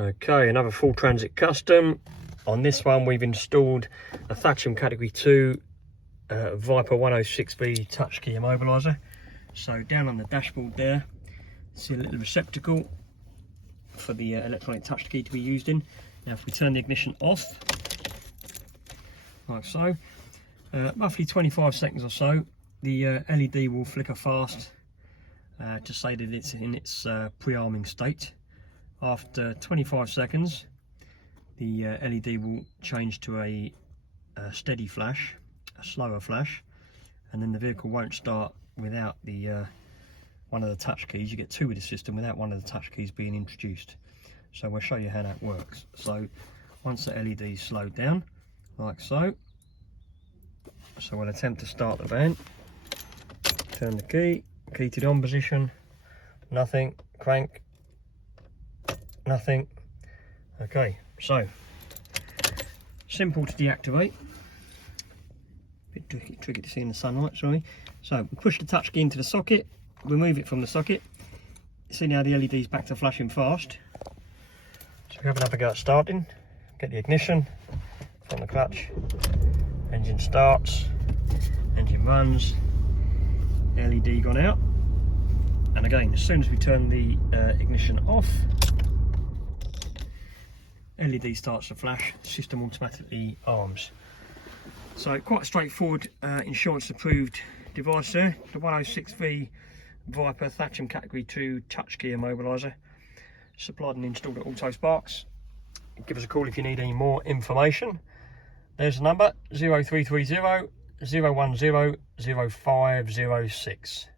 Okay, another full transit custom. On this one we've installed a Thatcham category 2 Viper 106V touch key immobiliser. So down on the dashboard there, see a little receptacle for the electronic touch key to be used in. Now if we turn the ignition off, like so, roughly 25 seconds or so, the LED will flicker fast to say that it's in its pre-arming state. After 25 seconds, the LED will change to a steady flash, a slower flash, and then the vehicle won't start without the one of the touch keys. You get two with the system without one of the touch keys being introduced. So we'll show you how that works. So once the LED is slowed down, like so, we'll attempt to start the van. Turn the key to the on position, nothing, crank, nothing. Okay, so simple to deactivate, bit tricky to see in the sunlight, sorry. So we push the touch key into the socket, remove it from the socket. See now the LED's back to flashing fast. So we have another go at starting. Get the ignition from the clutch, engine starts, engine runs, LED gone out, and again as soon as we turn the ignition off, LED starts to flash, system automatically arms. So quite a straightforward insurance approved device there, the 106V Viper Thatcham category 2 touch key immobiliser, supplied and installed at Autosparx. Give us a call if you need any more information. There's the number, 0330 010 0506.